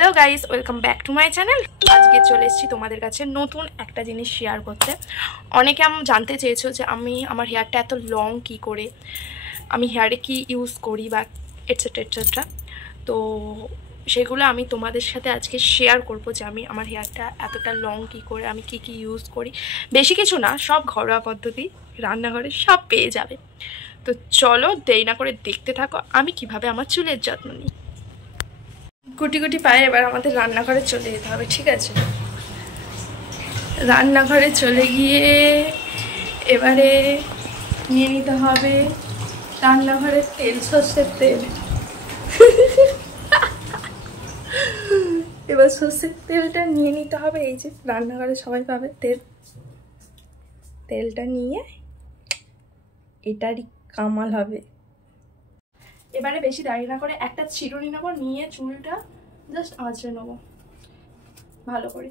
Hello guys, welcome back to my channel. আজকে চলে এসেছি তোমাদের কাছে নতুন একটা জিনিস শেয়ার করতে। অনেকে জানতে চেয়েছো যে আমি আমার হেয়ারটা এত লং কী করে, আমি হেয়ারে কি ইউজ করি বা এটসেট্রা এটসেট্রা। তো সেগুলো আমি তোমাদের সাথে আজকে শেয়ার করব যে আমি আমার হেয়ারটা এতটা লং কী করে, আমি কি কি ইউজ করি। বেশি কিছু না, সব ঘরোয়া পদ্ধতি, রান্নাঘরে সব পেয়ে যাবে। তো চলো দেরি না করে দেখতে থাকো আমি কিভাবে আমার চুলের যত্ন নিই। গুটি গুটি পায়ে এবার আমাদের রান্নাঘরে চলে যেতে হবে, ঠিক আছে? রান্নাঘরে চলে গিয়ে এবারে নিয়ে নিতে হবে রান্নাঘরের তেল, সর্ষের তেল। এবার সর্ষের তেলটা নিয়ে নিতে হবে, এই যে রান্নাঘরে সবাই পাবে তেল। তেলটা নিয়ে এটারই কামাল হবে। এবারে বেশি দাঁড়িয়ে না করে একটা চিরুনি নেবো, নিয়ে চুলটা জাস্ট আঁচড়ে নেবো ভালো করে।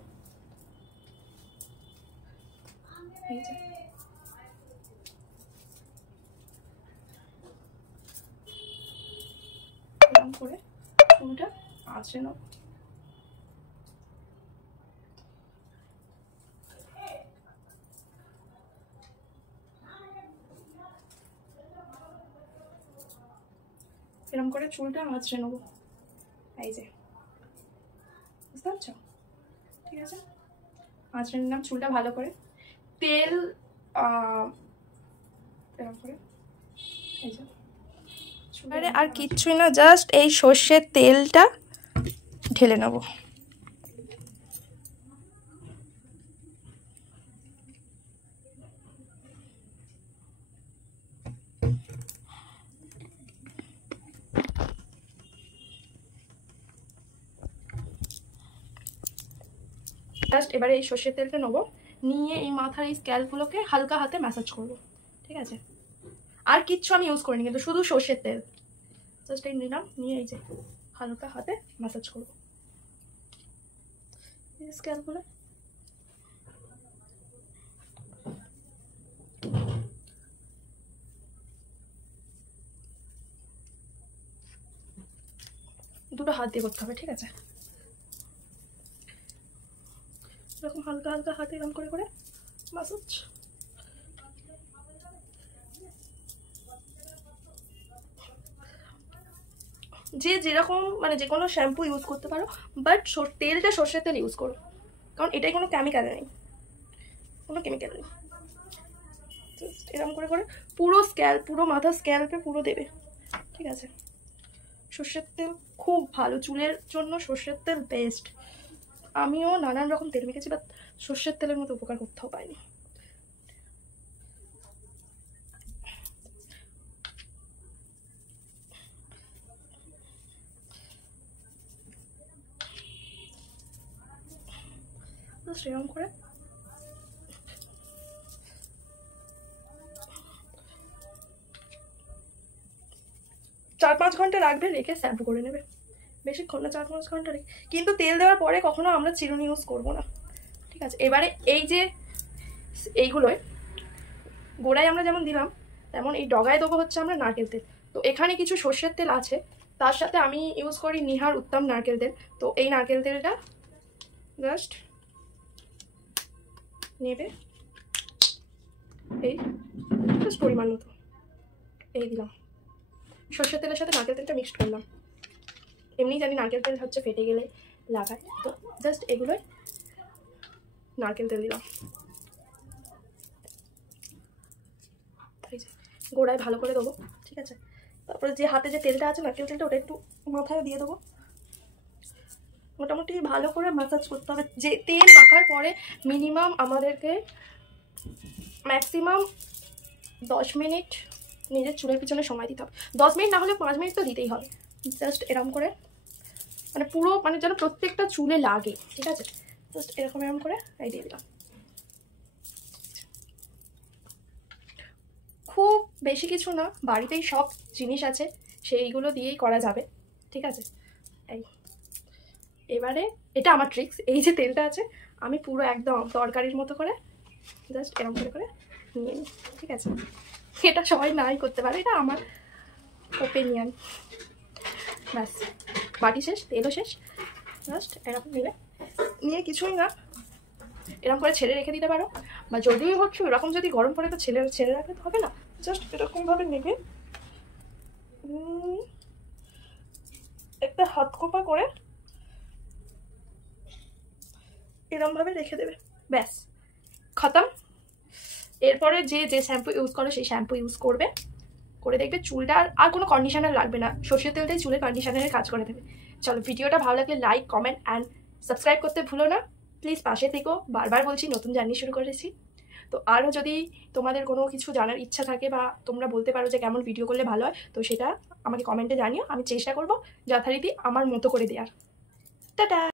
এরকম করে চুলটা আঁচড়ে নেবো। এরকম করে চুলটা আঁচড়ে নেবো, এই যে, বুঝতে পারছো? ঠিক আছে, আঁচড়ে নিলাম চুলটা ভালো করে। তেল এরকম করে, এই যে, আর কিচ্ছুই না, জাস্ট এই সর্ষের তেলটা ঢেলে নেব। জাস্ট এবারে এই সর্ষের তেলটা নেবো, নিয়ে এই মাথার এই স্ক্যাল্পগুলোকে হালকা হাতে ম্যাসাজ করবো, ঠিক আছে? আর কিচ্ছু আমি ইউজ করিনি, কিন্তু শুধু সর্ষের তেল। জাস্ট এই নিলাম, নিয়ে এই যে হালকা হাতে ম্যাসাজ করবো এই স্ক্যাল্পগুলো। দুটো হাত দিয়ে করতে হবে, ঠিক আছে? এরকম হালকা হালকা হাতে এরকম করে করে ম্যাসাজ। যে যেরকম মানে যে কোনো শ্যাম্পু ইউজ করতে পারো, বাট তেলটা সর্ষের তেল ইউজ করো, কারণ এটাই কোনো কেমিক্যাল নেই, কোনো কেমিক্যাল নেই। জাস্ট এরকম করে করে পুরো স্ক্যাল্প, পুরো মাথা স্ক্যাল্পে পুরো দেবে, ঠিক আছে? সর্ষের তেল খুব ভালো চুলের জন্য, সর্ষের তেল বেস্ট। আমিও নানান রকম তেল মেখেছি, বাট সর্ষের তেলের মতো উপকার কোথাও পাইনি। এরকম করে চার পাঁচ ঘন্টা রাখবে, রেখে শ্যাম্পু করে নেবে। বেশিক্ষণ না, 4-5 ঘন্টা রেখে। কিন্তু তেল দেওয়ার পরে কখনো আমরা চিরুনি ইউজ করবো না, ঠিক আছে? এবারে এই যে এইগুলোয় গোড়ায় আমরা যেমন দিলাম, তেমন এই ডগায় দেবো হচ্ছে আমরা নারকেল তেল। তো এখানে কিছু সর্ষের তেল আছে, তার সাথে আমি ইউজ করি নিহার উত্তম নারকেল তেল। তো এই নারকেল তেলটা জাস্ট নেবে, এই জাস্ট পরিমাণ মতো এই দিলাম। সর্ষের তেলের সাথে নারকেল তেলটা মিক্সড করলাম। এমনি জানি নারকেল তেল হচ্ছে ফেটে গেলে লাগায়, তো জাস্ট এগুলোই নারকেল তেল দিলাম। এই যে গোড়ায় ভালো করে দেবো, ঠিক আছে? তারপরে যে হাতে যে তেলটা আছে নারকেল তেলটা, ওটা একটু মাথায় দিয়ে দেবো। মোটামুটি ভালো করে ম্যাসাজ করতে হবে। যে তেল মাখার পরে মিনিমাম আমাদেরকে ম্যাক্সিমাম 10 মিনিট নিজের চুলের পিছনে সময় দিতে হবে। 10 মিনিট না হলে 5 মিনিট তো দিতেই হবে। জাস্ট এরকম করে মানে পুরো মানে যেন প্রত্যেকটা চুলে লাগে, ঠিক আছে? জাস্ট এরকম এরকম করে এই দিয়ে দিলাম। খুব বেশি কিছু না, বাড়িতেই সব জিনিস আছে, সেইগুলো দিয়েই করা যাবে, ঠিক আছে? এই এবারে এটা আমার ট্রিক্স, এই যে তেলটা আছে আমি পুরো একদম তরকারির মতো করে জাস্ট এরকম করে করে নিয়ে নিই, ঠিক আছে? এটা সবাই নাই করতে পারে, এটা আমার ওপিনিয়ন। ব্যাস, বাটি শেষ, তেলও শেষ। জাস্ট এরকম নেবে, নিয়ে কিছুই না এরকম করে ছেড়ে রেখে দিতে পারো, বা যদিও হচ্ছে ওরকম যদি গরম পড়ে তো ছেড়ে রাখলে তো হবে না, জাস্ট এরকমভাবে নেবে একটা হাত কোপা করে এরমভাবে রেখে দেবে, ব্যাস খতম। এরপরে যে যে শ্যাম্পু ইউজ করো সেই শ্যাম্পু ইউজ করবে, করে দেখবে চুলটা আর কোনো কন্ডিশনার লাগবে না, সর্ষের তেলটাই চুলের কন্ডিশনারের কাজ করে দেবে। চলো, ভিডিওটা ভালো লাগলে লাইক, কমেন্ট অ্যান্ড সাবস্ক্রাইব করতে ভুলো না প্লিজ, পাশে থেকো। বারবার বলছি নতুন জার্নি শুরু করেছি, তো আরও যদি তোমাদের কোনো কিছু জানার ইচ্ছা থাকে বা তোমরা বলতে পারো যে কেমন ভিডিও করলে ভালো হয়, তো সেটা আমাকে কমেন্টে জানিও, আমি চেষ্টা করবো যথারীতি আমার মতো করে দেওয়ার। টাটা।